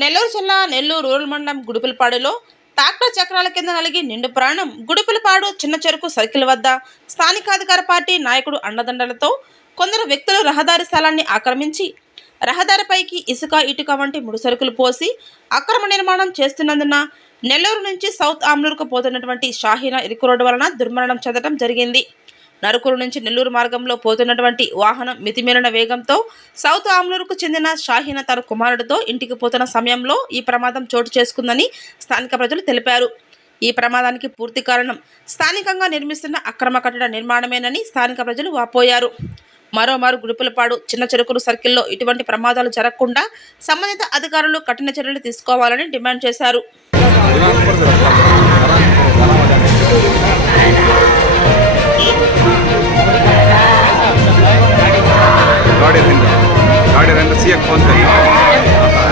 నెల్లూరు జిల్లా నెల్లూరు రూరల్ మండలం గుడిపిలపాడులో ట్రాక్టర్ చక్రాల కింద నలిగి నిండు ప్రాణం గుడిపిలపాడు చిన్న చెరుకు సర్కిల్ వద్ద స్థానికాధికార పార్టీ నాయకుడు అండదండలతో కొందరు వ్యక్తులు రహదారి స్థలాన్ని ఆక్రమించి రహదారిపైకి ఇసుక ఇటుక వంటి ముడిసరుకులు పోసి అక్రమ నిర్మాణం చేస్తున్నందున నెల్లూరు నుంచి సౌత్ ఆమ్లూరుకు పోతున్నటువంటి షాహీనా ఇరుకు రోడ్డు వలన దుర్మరణం చెందడం జరిగింది. నరుకురు నుంచి నెల్లూరు మార్గంలో పోతున్నటువంటి వాహనం మితిమీరిన వేగంతో సౌత్ ఆమ్లూరుకు చెందిన షాహీన తన కుమారుడితో ఇంటికి పోతున్న సమయంలో ఈ ప్రమాదం చోటు చేసుకుందని స్థానిక ప్రజలు తెలిపారు. ఈ ప్రమాదానికి పూర్తి కారణం స్థానికంగా నిర్మిస్తున్న అక్రమ కట్టడ నిర్మాణమేనని స్థానిక ప్రజలు వాపోయారు. మరోమారు గుడిపులపాడు చిన్న చెరుకులు సర్కిల్లో ఇటువంటి ప్రమాదాలు జరగకుండా సంబంధిత అధికారులు కఠిన చర్యలు తీసుకోవాలని డిమాండ్ చేశారు. किसी एक फ़ोन करिए।